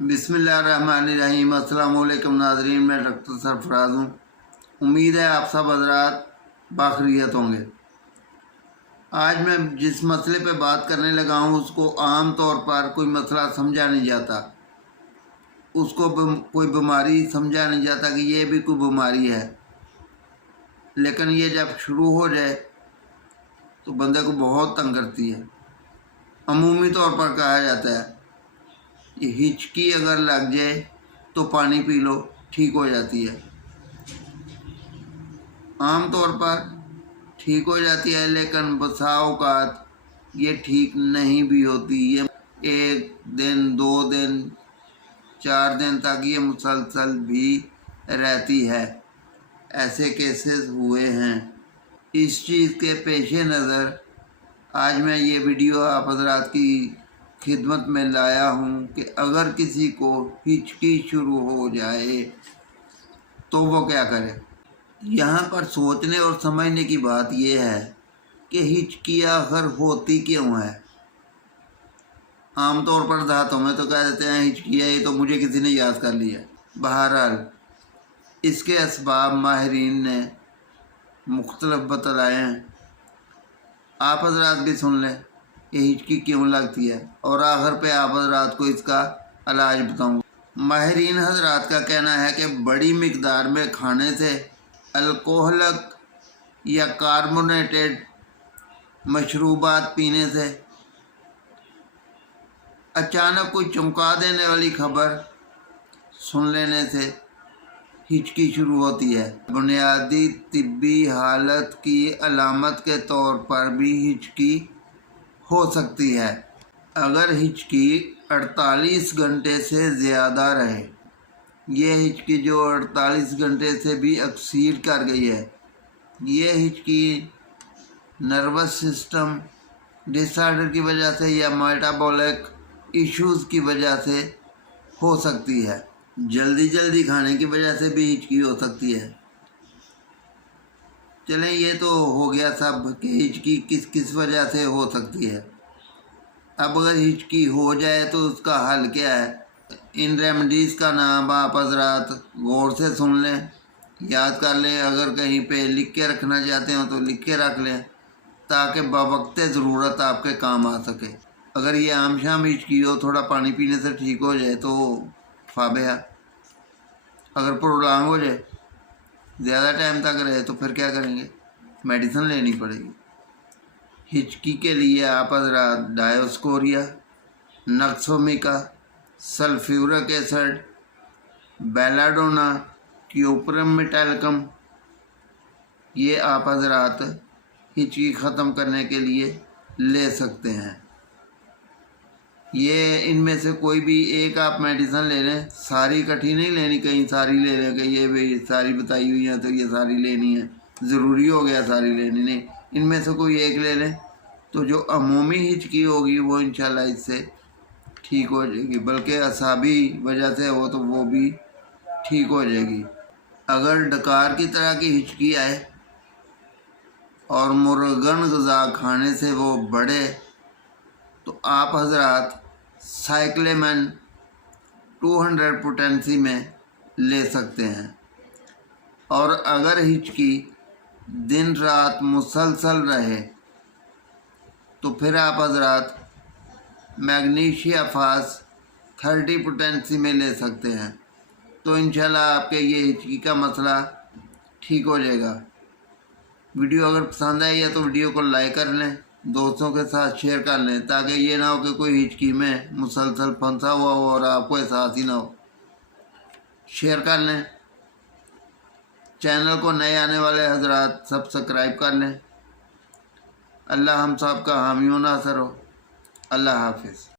بسم اللہ الرحمن الرحیم۔ السلام علیکم ناظرین، میں ڈاکٹر سرفراز ہوں۔ امید ہے آپ سب حضرات باخیریت ہوں گے۔ آج میں جس مسئلے پہ بات کرنے لگا ہوں اس کو عام طور پر کوئی مسئلہ سمجھا نہیں جاتا، اس کو کوئی بیماری سمجھا نہیں جاتا کہ یہ بھی کوئی بیماری ہے، لیکن یہ جب شروع ہو جائے تو بندے کو بہت تنگ کرتی ہے۔ عمومی طور پر کہا جاتا ہے یہ ہچکی اگر لگ جائے تو پانی پی لو، ٹھیک ہو جاتی ہے۔ عام طور پر ٹھیک ہو جاتی ہے، لیکن بسا اوقات یہ ٹھیک نہیں بھی ہوتی۔ یہ 1 دن 2 دن 4 دن تک یہ مسلسل بھی رہتی ہے۔ ایسے کیسز ہوئے ہیں۔ اس چیز کے پیش نظر آج میں یہ ویڈیو آپ حضرات کی خدمت میں لایا ہوں کہ اگر کسی کو ہچکی شروع ہو جائے تو وہ کیا کرے۔ یہاں پر سوچنے اور سمجھنے کی بات یہ ہے کہ ہچکی آخر ہوتی کیوں ہے۔ عام طور پر دھاتوں میں تو کہہ دیتے ہیں ہچکی ہے، یہ تو مجھے کسی نے یاد کر لیا۔ بہرحال اس کے اسباب ماہرین نے مختلف بتلائے ہیں، آپ حضرات بھی سن لیں کہ ہچکی کیوں لگتی ہے، اور آخر پہ آپ حضرات کو اس کا علاج بتاؤں گا۔ ماہرین حضرات کا کہنا ہے کہ بڑی مقدار میں کھانے سے، الکوہلک یا کاربونیٹڈ مشروبات پینے سے، اچانک کوئی چونکا دینے والی خبر سن لینے سے ہچکی شروع ہوتی ہے۔ بنیادی طبی حالت کی علامت کے طور پر بھی ہچکی ہو سکتی ہے۔ اگر ہچکی 48 گھنٹے سے زیادہ رہے، یہ ہچکی جو 48 گھنٹے سے بھی ایکسیڈ کر گئی ہے، یہ ہچکی نروس سسٹم ڈس آرڈر کی وجہ سے یا میٹابولک ایشوز کی وجہ سے ہو سکتی ہے۔ جلدی کھانے کی وجہ سے بھی ہچکی ہو سکتی ہے۔ چلیں یہ تو ہو گیا سب کہ ہچکی کس وجہ سے ہو سکتی ہے۔ اب اگر ہچکی ہو جائے تو اس کا حل کیا ہے؟ ان ریمیڈیز کا نام آپ حضرات غور سے سن لیں، یاد کر لیں، اگر کہیں پہ لکھ کے رکھنا چاہتے ہوں تو لکھ کے رکھ لیں تاکہ بوقت ضرورت آپ کے کام آ سکے۔ اگر یہ عام شام ہچکی ہو، تھوڑا پانی پینے سے ٹھیک ہو جائے تو فابہہ، اگر پرولانگ ہو جائے، زیادہ ٹائم تک رہے تو پھر کیا کریں گے؟ میڈیسن لینی پڑے گی۔ ہچکی کے لیے آپ حضرات ڈائیوسکوریا، نکسومیکا، سلفیورک ایسڈ، بیلاڈونا، کیوپرم میٹالکم، یہ آپ حضرات ہچکی ختم کرنے کے لیے لے سکتے ہیں۔ یہ ان میں سے کوئی بھی ایک آپ میڈیسن لے لیں، ساری اکٹھی نہیں لینی، کہیں ساری لے لیں کہ یہ بھی ساری بتائی ہوئی ہیں تو یہ ساری لینی ہے، ضروری ہو گیا ساری لینی، نہیں، ان میں سے کوئی ایک لے لیں تو جو عمومی ہچکی ہوگی وہ انشاءاللہ اس سے ٹھیک ہو جائے گی، بلکہ اعصابی وجہ سے ہو تو وہ بھی ٹھیک ہو جائے گی۔ اگر ڈکار کی طرح کی ہچکی آئے اور مرغن غذا کھانے سے وہ بڑھے تو آپ حضرات سائکلیمن 200 پوٹینسی میں لے سکتے ہیں۔ اور اگر ہچکی دن رات مسلسل رہے تو پھر آپ حضرات میگنیشیا فاس 30 پوٹینسی میں لے سکتے ہیں، تو انشاءاللہ آپ کے یہ ہچکی کا مسئلہ ٹھیک ہو جائے گا۔ ویڈیو اگر پسند آئی ہے تو ویڈیو کو لائک کر لیں، دوستوں کے ساتھ شیئر کر لیں تاکہ یہ نہ ہو کہ کوئی ہچکی میں مسلسل پھنسا ہوا ہو اور آپ کو احساس ہی نہ ہو۔ شیئر کر لیں، چینل کو نئے آنے والے حضرات سبسکرائب کر لیں۔ اللہ ہم سب کا حامی و ناصر ہو۔ اللہ حافظ۔